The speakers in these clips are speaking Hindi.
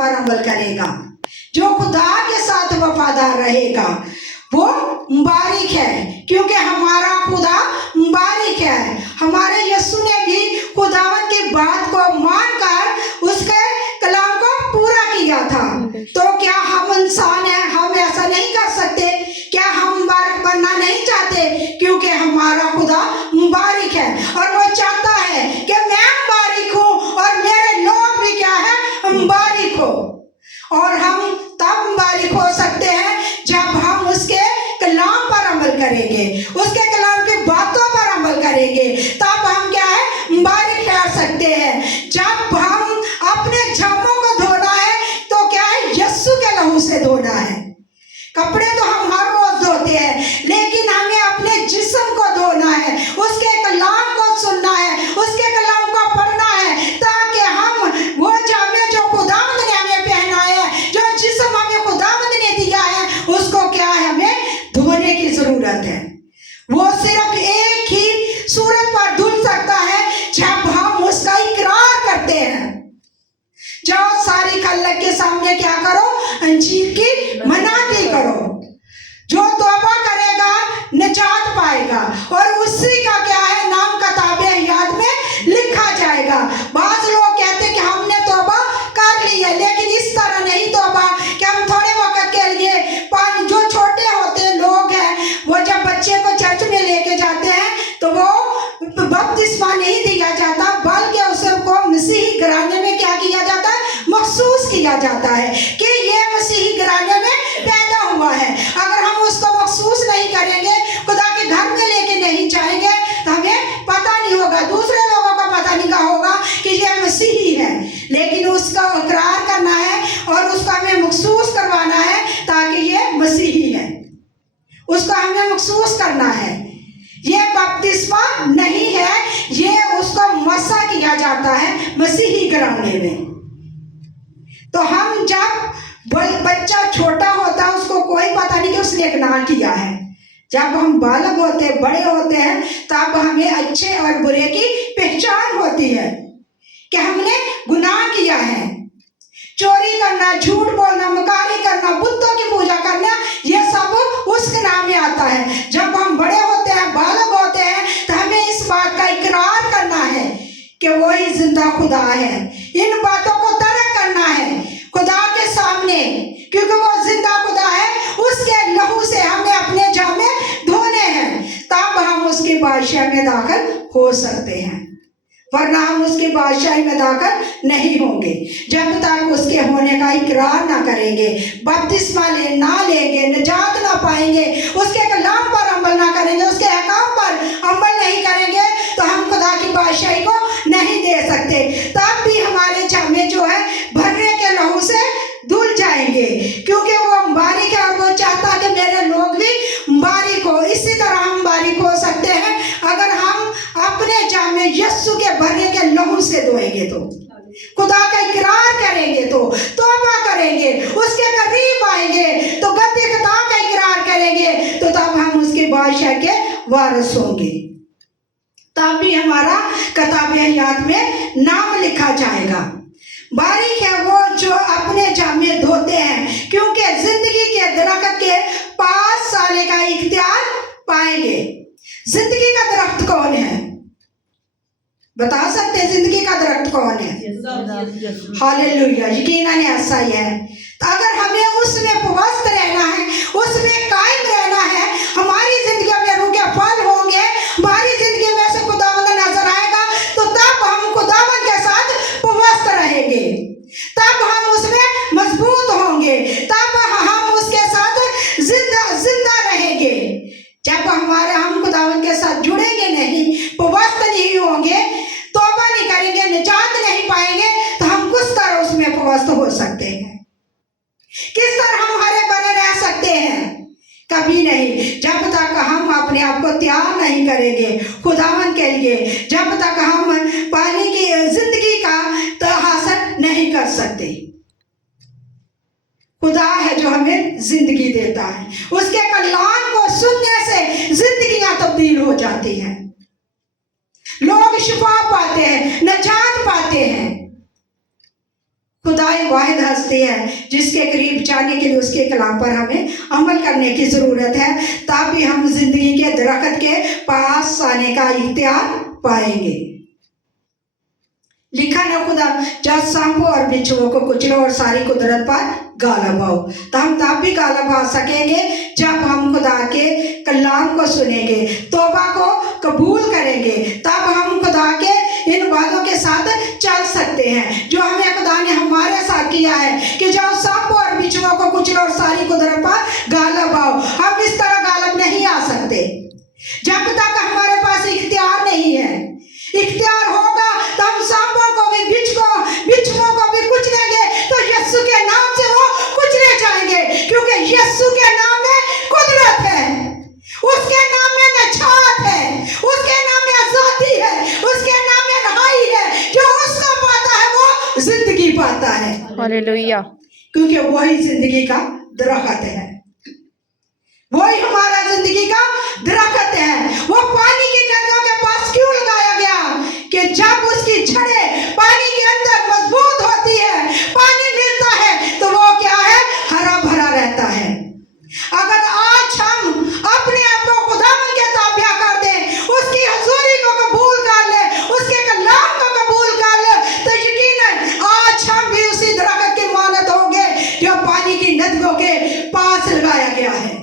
पर अमल करेगा, जो खुदा के साथ वफादार रहेगा, वो मुबारक है, क्योंकि हमारा खुदा मुबारक है। हमारे यीशु ने भी खुदावन की बात को मानकर उसके कलाम को पूरा किया था। तो क्या हम इंसान हैं, हम ऐसा नहीं कर सकते? क्या हम मुबारक बनना नहीं चाहते? क्योंकि हमारा खुदा मुबारक है और वो चाहता है कि मैं मुबारक हूँ और मेरे लोग भी क्या है, मुबारक हो। और हम तब मुबारक हो सकते हैं जब हम उसके कलाम पर अमल करेंगे, उसके कलाम की बातों पर अमल करेंगे, तब हम क्या है, मुबारक कर सकते हैं। जब हम अपने जामों को धोना है तो क्या है, यीशु के लहू से धोना है। कपड़े तो हम हर रोज धोते हैं, लेकिन हमें अपने जिस्म को धोना है, उसके कलाम को सुनना है, उसके कलाम को पढ़ना है, ताकि हम वो जामे जो खुदावंद ने हमें पहनाए है, जो जिस्म हमें खुदावंद ने दिया है, उसको क्या है, हमें धोने की जरूरत है। वो सिर्फ एक ही सूरत पर धुल सकता है जब हम उसका इकरार करते हैं। जाओ सारी खल्लक के सामने क्या करो, अंजीर की मनाती करो। जो तौबा करेगा निजात पाएगा और उसी का क्या है, नाम किताब हयात में लिखा जाएगा। बाज लोग कहते हैं कि हमने तौबा कर ली है, लेकिन इस तरह नहीं तौबा कि हम थोड़े वक्त के लिए पानी, जो छोटे होते लोग हैं वो जब बच्चे को चर्च में लेके जाते हैं तो वो बपतिस्मा नहीं दिया जाता, बल्कि उसको मसीही घराने में क्या किया जाता है, महसूस किया जाता है कि ये मसीही घराने में पैदा हुआ है। अगर हम उसको महसूस नहीं करेंगे, खुदा के घर में लेके नहीं जाएंगे, तो हमें पता नहीं होगा, दूसरे लोगों को पता नहीं होगा कि ये मसीही है। लेकिन उसका इकरार करना है और उसका हमें महसूस करवाना है ताकि ये मसीही है, उसको हमें महसूस करना है। ये बपतिस्मा नहीं है, ये उसको मसा किया जाता है मसीही घराने में। तो हम जब बच्चा छोटा होता है, उसको कोई पता नहीं कि उसने गुनाह किया है। जब हम बालक होते, बड़े होते हैं, तब हमें अच्छे और बुरे की पहचान होती है कि हमने गुनाह किया है। चोरी करना, झूठ बोलना, मकारी करना, बुतों की पूजा करना, ये सब उस गुनाह में आता है। जब हम बड़े होते हैं, बालक होते हैं, तो हमें इस बात का इकरार करना है कि वही जिंदा खुदा है। इन बातों को तर्क करना है खुदा के सामने, क्योंकि वो जिंदा खुदा है। उसके लहू से हमें अपने जामे धोने हैं, तब हम उसकी बादशाह में दाखिल हो सकते हैं, वरना हम उसकी बादशाही में दाखिल नहीं होंगे जब तक उसके होने का इकरार ना करेंगे, बपतिस्मा ना लेंगे, निजात ना पाएंगे, उसके कलाम पर अमल ना करेंगे, उसके अहकाम पर अमल नहीं करेंगे, तो हम खुदा की बादशाही को नहीं दे सकते। तब भी हमारे जामे जो है भरने के लहू से धुल जाएंगे, क्योंकि वो मुबारक है और वो चाहता है कि मेरे लोग भी मुबारक हो। इसी तरह हम मुबारक हो सकते हैं अगर हम अपने जामे यीशु के भरने के लहू से धोएंगे, तो खुदा का इकरार करेंगे, तो तौबा करेंगे, उसके करीब आएंगे, तो गद्दी खुदा का इकरार करेंगे, तो तब हम उसके बादशाह के वारिस होंगे। तब भी हमारा किताब हयात में नाम लिखा जाएगा। बारीक है वो जो अपने जामे धोते हैं, क्योंकि जिंदगी के दरख्त के पास साले का इख्तियार पाएंगे। जिंदगी का दरख्त कौन है? बता सकते हैं जिंदगी का दरख्त कौन है? हालेलुया, यकीनन ऐसा ही है। तो अगर हमें उसमें पवित्र रहना है, उसमें कायम रहना है, हमारी जिंदगी में रूह के फल होंगे, हमारी जिंदगी में से खुदावंद नजर आएगा, तो तब हम खुदावंद के साथ पवित्र रहेंगे, तब हम उसमें मजबूत होंगे, तब हम उसके साथ जिंदा रहेंगे। जब हम खुदावंद के साथ जुड़ेंगे नहीं, पवित्र नहीं होंगे, तौबा नहीं करेंगे, निजात नहीं पाएंगे, तो हम किस तरह उसमें पवित्र हो सकते हैं? किस तरह हम हरे भरे रह सकते हैं? कभी नहीं, जब तक हम अपने आप को तैयार नहीं करेंगे खुदावंद के लिए, जब तक हम पानी की जिंदगी का तो हासिल नहीं कर सकते। खुदा है जो हमें जिंदगी देता है, उसके कलाम को सुनने से जिंदगियां तब्दील हो जाती हैं, लोग शिफा पाते हैं, निजात पाते हैं। खुदाई वाहिद हस्ती है जिसके करीब जाने के लिए उसके कलाम पर हमें अमल करने की ज़रूरत है, तभी हम जिंदगी के दरख्त के पास आने का इख्तियार पाएंगे। लिखा ना खुदा जब सांपों और बिच्छुओं को कुचलो और सारी कुदरत पर गालिब आओ, तो हम तब भी गालिब आ सकेंगे जब हम खुदा के कलाम को सुनेंगे, तौबा को कबूल करेंगे, तब हम खुदा के इन वादों के साथ चल सकते हैं जो हमें खुदा ने हमारे साथ किया है कि जब सांपों और बिच्छुओं को कुचलो और सारी कुदरत पर गालिब आओ। हम इस तरह गालिब नहीं आ सकते जब तक हमारे पास इख्तियार नहीं है। इख्तियार होगा तो हम सांपों को भी बिच्छुओं को भी कुचलेंगे, तो यीशु के नाम से वो कुचले जाएंगे, क्योंकि यीशु के नाम में कुदरत है, उसके नाम में निजात है, उसके नाम में आजादी है, उसके नाम में रहाई है। जो उसको पाता है वो जिंदगी पाता है। हालेलुया। क्योंकि वही जिंदगी का दरख्त है, वही हमारा जिंदगी का दरख्त है। वो पानी की नदियों के पास क्यों लगाया गया कि जब उसकी जड़ें पानी के अंदर मजबूत होती है, पानी मिलता है, तो वो क्या है, हरा भरा रहता है। अगर आज हम अपने आप को खुदावंद के ताबिया कर दें, उसकी हुजूरी को कबूल कर ले, उसके कलाम को कबूल कर ले, तो यकीनन आज हम भी उसी दरख्त की मानत होंगे जो पानी की नदियों के पास लगाया गया है।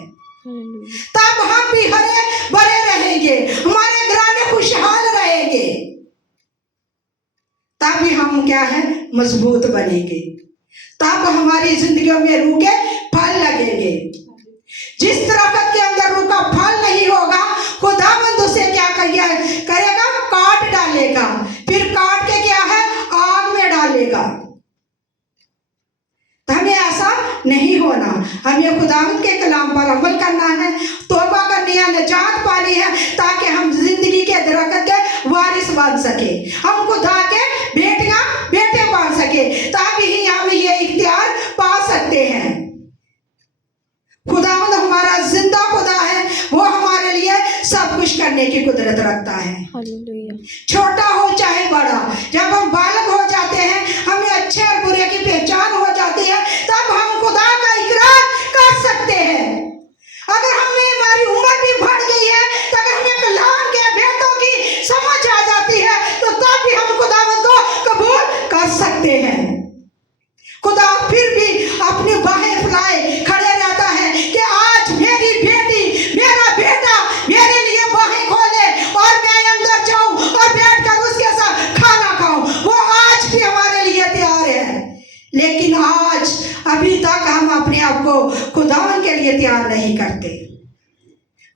तब हम भी हरे भरे रहेंगे, हमारे घराने खुशहाल रहेंगे, तभी हम क्या है, मजबूत बनेंगे, तब हमारी जिंदगियों में रूह के फल लगेंगे। जिस दरख्त के अंदर रूह का फल नहीं होगा, खुदावंद उसे क्या करेगा, काट डालेगा, फिर काट के क्या है, आग में डालेगा। तो हमें ऐसा नहीं होना, हमें खुदावंद के कलाम पर अमल करना है, तौबा करनी है, निजात पानी है, ताकि हम जिंदगी के दरख्त के वारिस बन सके, हम खुदा के बेटे बन सके, तभी ही हम ये इख्तियार पा सकते हैं। खुदावंद हमारा जिंदा खुदा है, वो हमारे लिए सब कुछ करने की कुदरत रखता है। हालेलुया। छोटा हो चाहे बड़ा, जब हम बालक हो जाते हैं, हमें अच्छे और बुरे की पहचान हो जाती है, तब हम खुदा का इकरार कर सकते हैं। अगर हमारी उम्र भी बढ़ गई है, तो अगर हमें कलाम के बेटों की समझ आ जाती है, तो तब भी हम खुदावंद को कबूल कर सकते हैं। खुदा फिर भी अपनी बाहें फैलाए खड़े रहता है कि आज मेरी बेटी, मेरा बेटा मेरे लिए बाहें खोले और मैं अंदर जाऊं और बैठकर उसके साथ खाना खाऊं। वो आज भी हमारे लिए तैयार है, लेकिन आज अभी तक हम अपने आप को खुदावंद के लिए तैयार नहीं करते,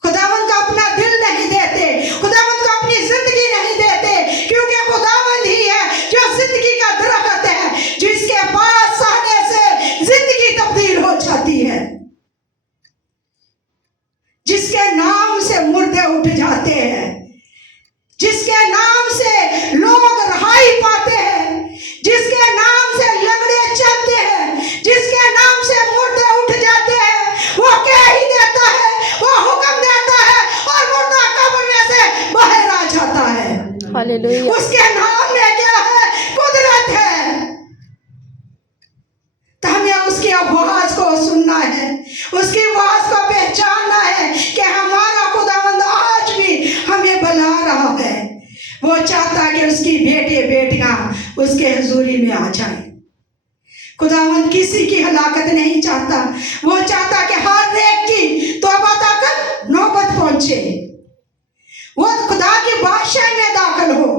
खुदावंद को अपना दिल नहीं देते, खुदावंद को अपनी जिंदगी नहीं देते, क्योंकि खुदावंद ही है जो जिंदगी का दरख्त है, जिसके पास आने से जिंदगी तब्दील हो जाती है, जिसके नाम से मुर्दे उठ जाते हैं, जिसके नाम से लोग रहाई पाते हैं, जिसके नाम से लंगड़े चलते हैं, जिसके नाम से मुर्दे उठ जाते हैं। वो कह ही देता है, वो हुक्म देता है और मुर्दा कब्र में से बाहर आ जाता है। हालेलुया। उसके नाम में क्या है, कुदरत है। तो हमें उसकी आवाज को सुनना है, उसकी आवाज को पहचानना है कि हमारा खुदावंद आज भी हमें बुला रहा है। वो चाहता कि उसकी बेटियां उसके हुजूरी में आ जाए। खुदावंद किसी की हलाकत नहीं चाहता, वो चाहता कि हर एक की तौबा तक नौबत पहुंचे, वो खुदा की बादशाही में दाखिल हो।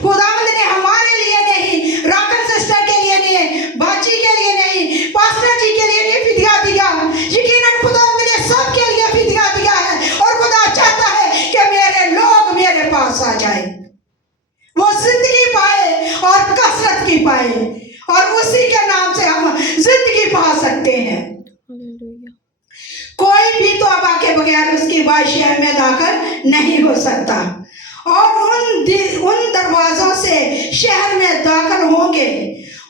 खुदावंद ने हमारे लिए नहीं, राकन सिस्टर के लिए नहीं, बाची के लिए नहीं, पास्टर जी के लिए नहीं फिदिया दिया, यकीनन खुदावंद ने सबके लिए फिदिया दिया है। और खुदा चाहता है कि मेरे लोग मेरे पास आ जाए, वो जिंदगी पाए और कसरत की पाए, और उसी के नाम से हम जिंदगी पा सकते हैं। कोई भी तौबा के बगैर उसकी बादशाही में दाखिल नहीं हो सकता, और उन दरवाजों से शहर में दाखिल होंगे,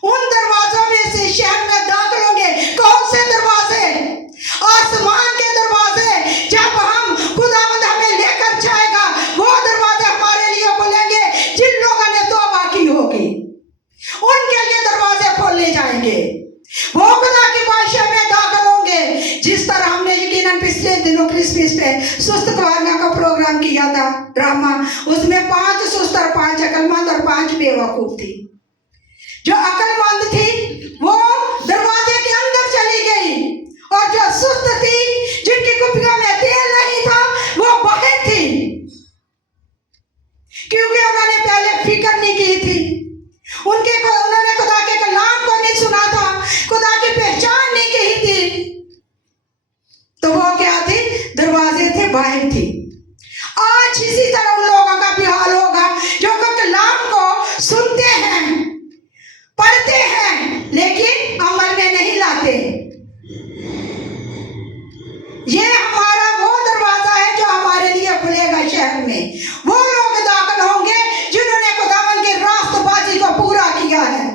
उन दरवाजों में से शहर में दाखिल होंगे। कौन से दरवाजे? आसमान के दरवाजे। जब हम खुदावंद हमें लेकर जाएगा, वो दरवाजे हमारे लिए खुलेंगे जिन लोगों ने तौबा की होगी, उनके लिए दरवाजे खोले वो खुदा की भाषा में दाखिल होंगे। जिस तरह हमने यकीनन पिछले दिनों क्रिसमस पे सुस्त कुआरियों का प्रोग्राम किया था, ड्रामा, उसमें 5 सुस्त और 5 अकलमंद और 5 बेवकूफ थी। जो अकलमंद थी वो दरवाजे के अंदर चली गई, और जो सुस्त थी, जिनकी कुप्पियों में तेल नहीं था, वो बाहर थी, क्योंकि उन्होंने पहले फिक्र नहीं की थी। उन्होंने खुदा के कलाम को नहीं सुना था, खुदा की पहचान नहीं की थी, तो वो क्या थी? दरवाजे थे, बाहर थी। आज इसी तरह उन लोगों का भी हाल होगा जो कलाम को सुनते हैं, पढ़ते हैं, लेकिन अमल में नहीं लाते। ये हमारा वो दरवाजा है जो हमारे लिए खुलेगा शहर में। वो लोग दाखिल होंगे जिन्होंने खुदावन के रास्तबाजी को पूरा किया है,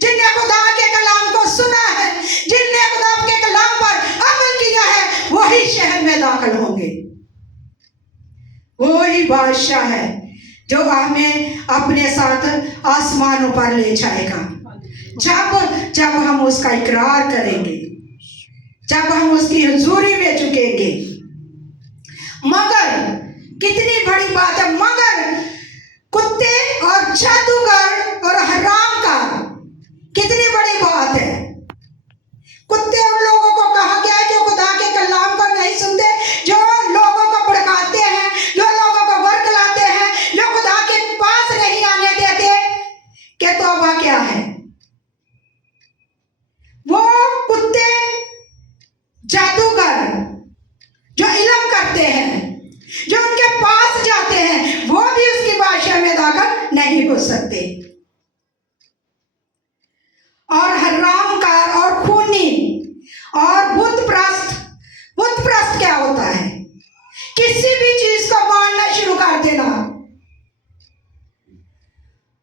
जिनने खुदा के कलाम को सुना है, जिनने खुदा के कलाम पर अमल किया है, वही शहर में दाखिल होंगे। वही बादशाह है जो हमें अपने साथ आसमानों पर ले जाएगा। जब हम उसका इकरार करेंगे, जब हम उसकी हुजूरी में झुकेंगे। मगर कितनी बड़ी बात है, मगर कुत्ते और जादूगर और हरामकार, कितनी बड़ी बात है। कुत्ते उन लोगों को कहा गया है जो खुदा के कलाम को नहीं सुनते, जो लोगों को भड़काते हैं, जो लोगों को वर्गलाते हैं, जो खुदा के पास नहीं आने देते। कि तौबा क्या है? वो कुत्ते जादूगर जो इल्म करते हैं, जो उनके पास जाते हैं, वो भी उसकी भाषा में दाखिल नहीं हो सकते। और हरामकार और खूनी और बुत प्रस्त क्या होता है? किसी भी चीज को मानना शुरू कर देना।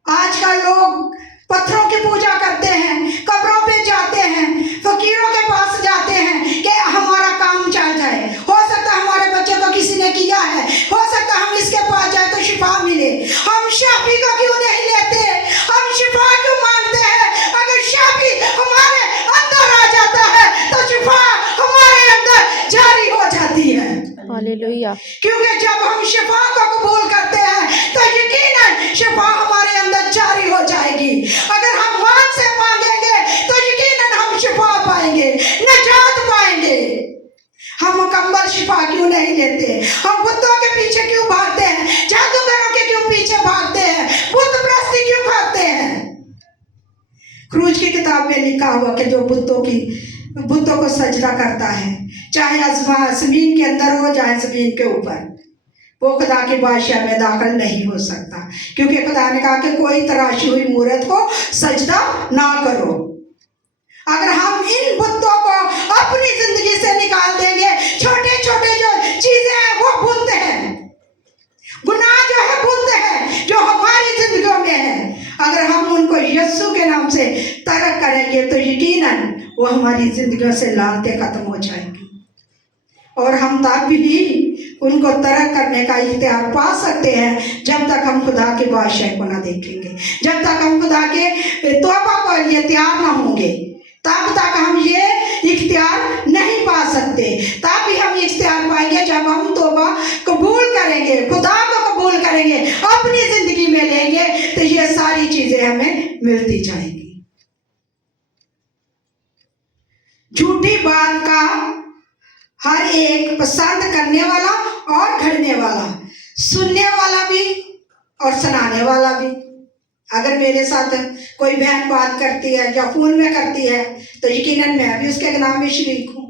आजकल लोग पत्थरों की पूजा करते हैं, कब्रों पे जाते हैं, फकीरों के पास जाते हैं कि हमारा काम चल जाए। हो सकता है हमारे बच्चे को किसी ने किया है, हो सकता है हम इसके पास जाए तो शिफा मिले। हम शाफी को क्यों नहीं लेते? हम शिफा क्यों मांगते हैं? अगर शाफी हमारे अंदर आ जाता है तो शिफा हमारे अंदर जारी हो जाती है। हालेलुया। क्योंकि जब हम शिफा को कबूल करते हैं तो यकीनन शिफा हमारे अंदर जारी हो जाएगी। अगर हम मान से मांगेंगे तो यकीनन हम शिफा पाएंगे, निजात पाएंगे। हम मुकम्मल शिफा क्यों नहीं लेते? हम बुतों के पीछे क्यों भागते हैं? जादूगरों के क्यों पीछे भागते हैं? बुत प्रस्ती क्यों करते हैं? क्रूज की किताब में लिखा हुआ कि जो बुतों को सजदा करता है, चाहे आसमान जमीन के अंदर हो, चाहे जमीन के ऊपर, वो खुदा की बादशाह में दाखिल नहीं हो सकता। क्योंकि खुदा ने कहा कि कोई तराशी हुई मूरत को सजदा ना करो। अगर हम इन बुतों को अपनी जिंदगी से निकाल देंगे, छोटे छोटे जो चीजें हैं वो बुत हैं, गुनाह जो है बुत है जो हमारी जिंदगियों में है। अगर हम उनको यीशु के नाम से तर्क करेंगे तो यकीनन वो हमारी जिंदगियों से लानतें खत्म हो जाएंगी, और हम तब भी उनको तर्क करने का इख्तियार पा सकते हैं जब तक हम खुदा के बादशाह को ना देखेंगे, जब तक हम खुदा के तौबा को लिए तैयार ना होंगे, तब तक हम ये इख्तियार नहीं पा सकते। तब भी हम इख्तियार पाएंगे जब हम तौबा कबूल करेंगे, खुदा को कबूल करेंगे, अपनी जिंदगी में लेंगे, तो ये सारी चीजें हमें मिलती जाएंगी। झूठी बात का हर एक पसंद करने वाला और घड़ने वाला, सुनने वाला भी और सुनाने वाला भी। अगर मेरे साथ कोई बहन बात करती है या फोन में करती है तो यकीनन मैं भी उसके नाम में शरीक हूँ,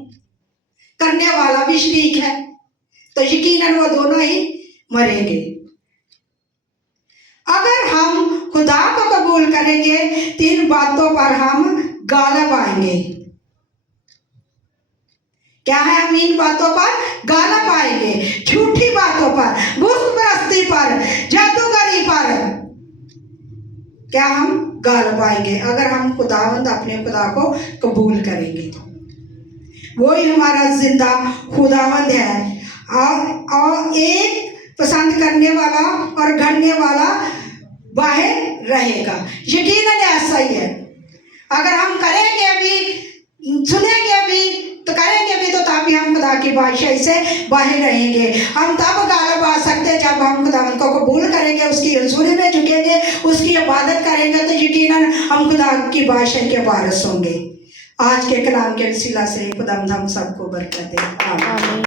करने वाला भी शरीक है, तो यकीनन वो दोनों ही मरेंगे। अगर हम खुदा को कबूल करेंगे तो इन बातों पर हम गालिब आएंगे। क्या है? हम इन बातों पर गालिब आएंगे, झूठी बातों पर, बुत परस्ती पर, जादूगरी पर क्या हम गालिब आएंगे अगर हम खुदावंद अपने खुदा को कबूल करेंगे तो। वही हमारा जिंदा खुदावंद है, और एक पसंद करने वाला और घड़ने वाला बाहर रहेगा। यकीनन ऐसा ही है। अगर हम करेंगे भी बादशाही से बाहर रहेंगे। हम तब गालब आ सकते हैं जब हम खुदा को कबूल करेंगे, उसकी हजूरी में झुकेंगे, उसकी इबादत करेंगे, तो यकीनन हम खुदा की बादशाही के वारिस होंगे। आज के कलाम के वसीला से खुदा हम सबको बरकत दे। आमीन। आमीन।